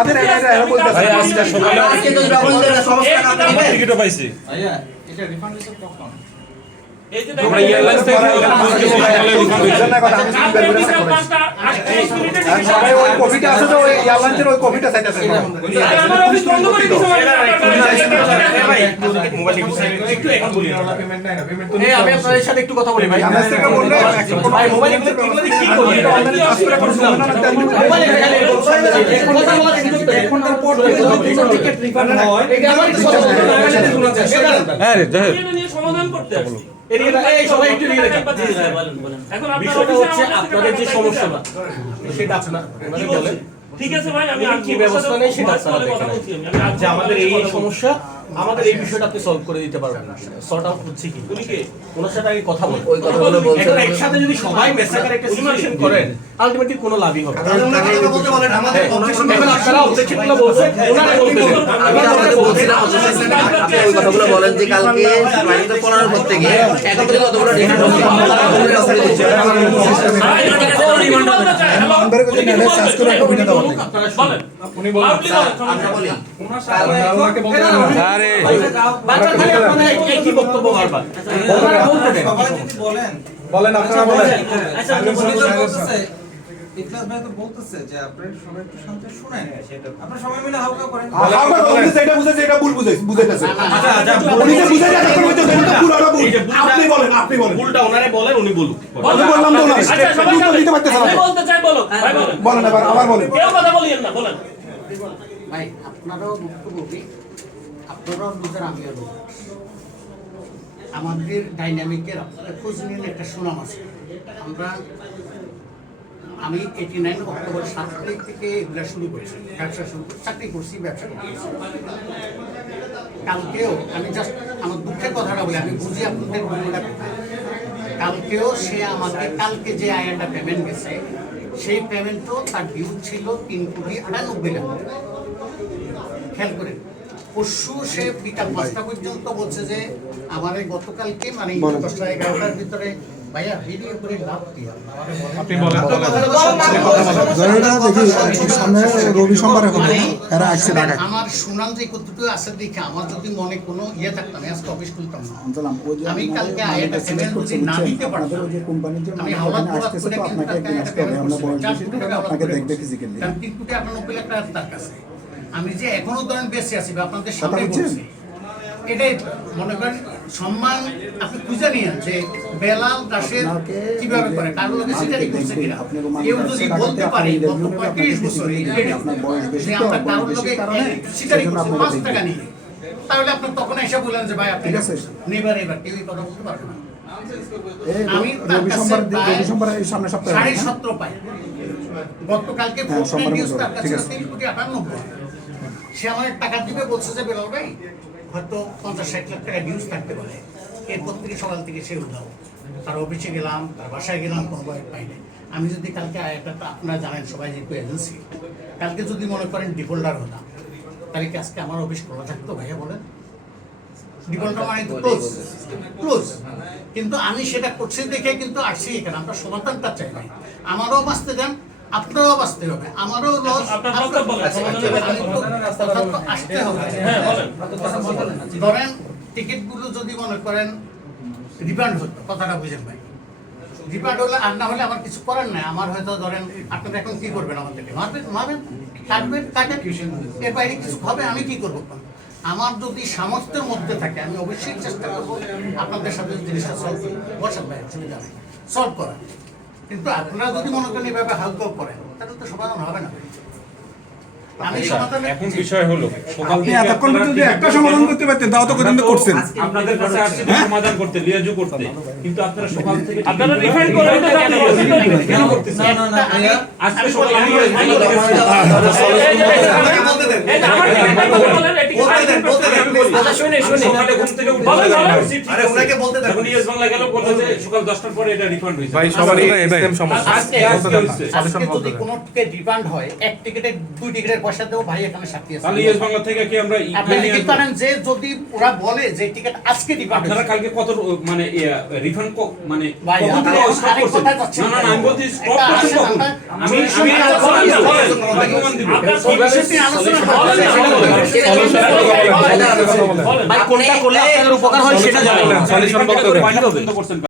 আমাদের ভাই আজকে সকালে আজকে তো রবীন্দ্রের সমস্যা টাকা দিবে টিকিটও পাইছি ভাইয়া এটা রিফান্ড হইছে কখন এই যে আমরা এয়ারলাইন্স থেকে সকালে রিফান্ড হইছে সবাই ওই কপিটা আছে তো ওই এয়ারলাইন্সের ওই কপিটা সাইড আছে আমার অফিস বন্ধ করে দিছো ভাই মোবাইল একটু এখন বলি পেমেন্ট নাই না পেমেন্ট তো এই আমি আপনাদের সাথে একটু কথা বলি ভাই আমার থেকে বললে ভাই মোবাইল এগুলো কি করি এটা অনলাইনে কাজ করে করছিলাম মোবাইল এখানে কথা বলার সুযোগ তো এখন তার পর টিকিট রিফান্ড হয় এটা আমার তো কথা বলতে লাগাতে শোনা যায় হ্যাঁ রে যাই এটা নিয়ে সমাধান করতে আসি এই সবাই একটু নিয়ে রাখেন বলেন এখন আপনার বিষয়টা অফিসে হচ্ছে আপনাদের যে সমস্যাটা সেটা আছে না কি বলেন ঠিক আছে ভাই আমি কি ব্যবস্থা নেই সেটা আপনারা কথা দেখেন বলছি আমি যে আমাদের এই সমস্যা আমাদের এই বিষয়টা আপনি সলভ করে দিতে পারবেন সর্ট আউট হচ্ছে কি উনি কে ওনার সাথে আগে কথা বলি ওই কথাগুলো বলছেন এখন একসাথে যদি সবাই মেসাকার একটা সিচুয়েশন করেন আলটিমেটলি কোনো লাভই হবে না বলতে বলেন আমাদের এখন আপনারা অবজেকশনগুলো বলছেন ওনারা বলবেন আমি আপনাদের বলছিলাম আপনি ওই কথাগুলো বলেন যে কালকে বাড়িতে পড়ার করতে গিয়ে এখন থেকে কতগুলো রিফান্ড হচ্ছে আমাদের কাছে নেলে সার্চ করে কপিটা দাও বলেন উনি বলেন আমরা বলি ওনাকে বলতে আরে বাচ্চা খালি আপনারা একই বক্তব্য বারবার ওনারা বলতে দেন সবাই যদি বলেন বলেন আপনারা বলেন আচ্ছা উনি তো বলতেছে ইখলাস ভাই তো বলতেছে যে আপনারা সবাই একটু শান্ত শুনেন আপনারা সবাই মিলে হালকা করেন আমরা বলতে সেটা বুঝাইছে এটা ভুল বুঝাইতেছে আচ্ছা আচ্ছা উনি যে বুঝাইছে এখন হইতো এটা পুরো ওটা ভুল আপনি বলেন ভুলটা ওনারে বলেন উনি বলুক আমি বললাম তো না আচ্ছা সবাই উত্তর দিতে পারতেছ না আমি বলতে চাই বলো ভাই বলেন বলেন এবার আবার বলেন কেউ কথা বলিয়েন না বলেন ভাই আপনারাও ভুক্তভোগী আপনারাও বুঝেন আমিও বুঝি আমাদের ডাইনামিকের আপনারা খোঁজ নিন একটা সুনাম আছে আমরা আমি 89 অক্টোবর 7 তারিখ থেকে এগুলো শুরু করেছি ব্যবসা শুরু করে চাকরি করছি ব্যবসা করছি কালকেও আমি জাস্ট আমার দুঃখের কথাটা বলি আমি বুঝি আপনাদের ভূমিকা কোথায় কালকেও সে আমাকে কালকে যে আয়ারটা পেমেন্ট গেছে সেই পেমেন্টও তার ডিউ ছিল 3,98,00,000 টাকা খেয়াল করেন পরশু সে বিকাল 5টা পর্যন্ত বলছে যে আমার গতকালকে মানে 10টা 11টার ভিতরে ভাইয়া ভিডিও করে লাভ কি আপনি বলেন সামনে রবি সোমবার এরা আসছে ঢাকায় আমার সুনাম যে কতটুকু আছে দেখে আমার যদি মনে কোনো ইয়ে থাকতো আমি আজকে অফিস খুলতাম না আমি কালকে আয়াটা পেমেন্ট যদি না দিতে পারতাম আমি হাওড়া আসতেছে তো আপনাকে একদিন আসতে হবে আমরা বলছি আপনাকে দেখবে ফিজিক্যালি কারণ 3,98,00,000 টাকা তার কাছে আমি যে এখনো ধরেন বেঁচে আছি বা আপনাদের সামনে বলছি এটাই মনে করেন সম্মান আপনি খুঁজে নিয়েন যে বেলাল দাসের কিভাবে করে কারোর লোকে সিটারি করছে কিনা কেউ যদি বলতে পারে গত 35 বছর যে আমরা কারোর লোকে সিটারি করছি 5 টাকা নিয়ে তাহলে আপনি তখন এসে বললেন যে ভাই আপনি নেবার এবার কেউ এই কথা বলতে পারবে না আমি তার কাছে সামনে সপ্তাহে 17.5 পাই গতকালকে ফোন নিউজ তার কাছে 3,98,00,000 সে আমাকে টাকা দিবে বলছে যে বেলাল ভাই হয়তো 50-60 লাখ টাকা ডিউজ থাকতে পারে এরপর থেকে সকাল থেকে সে উঠাও তার অফিসে গেলাম তার বাসায় গেলাম কোনো ভয় পাই নাই আমি যদি কালকে এটা তো আপনারা জানেন সবাই যেহেতু এজেন্সি কালকে যদি মনে করেন ডিফল্টার হতাম তাহলে কি আজকে আমার অফিস খোলা থাকতো ভাইয়া বলেন ডিফল্টার মানে তো ক্লোজ কিন্তু আমি সেটা করছি দেখে কিন্তু আসছি এখানে আমরা সমাধানটা চাই ভাই আমারও বাঁচতে দেন আপনারাও বাঁচতে হবে আমারও লস আপনার বক্তব্য আসতে হবে হ্যাঁ বলেন ধরেন টিকিটগুলো যদি মনে করেন রিফান্ড হতো কথাটা বুঝেন ভাই রিফান্ড হলে আর না হলে আমার কিছু করার নাই আমার হয়তো ধরেন আপনারা এখন কি করবেন আমাদেরকে মারবেন কাটবেন এর বাইরে কিছু হবে আমি কি করবো আমার যদি সামর্থ্যের মধ্যে থাকে আমি অবশ্যই চেষ্টা করবো আপনাদের সাথে জিনিসটা সলভ করি বসার ভাই সুবিধা নেই সলভ করা কিন্তু আপনারা যদি মনে করেন এভাবে হালকা করেন তাহলে তো সমাধান হবে না আমি সমাধান এখন বিষয় হলো সকাল থেকে এতক্ষণ যদি একটা সমাধান করতে পারতেন তাও তো কতদিন করছেন আপনাদের কাছে আসছে সমাধান করতে লিয়াজু করতে কিন্তু আপনারা সকাল থেকে আপনারা রিফাইন্ড করে এটা জানতে কেন করতেছেন না আজকে সকালে আমি আপনাকে বলতে দেন এই যে আমার টিকিটটা কথা বলেন এই আমি বলি, আচ্ছা, শুনি। সকালে ঘুম থেকে উঠে বলেন, বলেন। বলছি, ঠিক আছে। তখন ইয়েস বাংলা গেল, বললো যে সকাল 10টার পরে এটা রিফান্ড হয়েছে। ভাই সবারই সেম সমস্যা আজকে হচ্ছে। আজকে যদি কোনো টিকিট রিফান্ড হয়, এক টিকিটে 2 টিকিটের পয়সা দেবো, ভাই এখানে সাক্ষী আছে। তাহলে ইয়েস বাংলা থেকে কি আমরা আপনি email নিয়ে লিখতে পারেন যে যদি ওরা বলে যে টিকিট আজকে রিফান্ড আপনারা কালকে কত মানে রিফান্ড মানে ভাই, কখন আপনি থেকে stop আরেক করছেন? কথায় যাচ্ছেন না, আমি বলছি স্টপ একটা করছেন আসেন, কখন? আমরা আমি solution আমি আলোচনা বলেন, করবো। বলেন, আমরা প্রমাণ দিব। আপনার কিভাবে solution নিয়ে আলোচনা solution করবো। বলেন, সেটা বলেন। বলেন। ভাই কোনটা করলে আপনাদের উপকার হয় সেটা জানেন। সলিউশন বলতে হবে।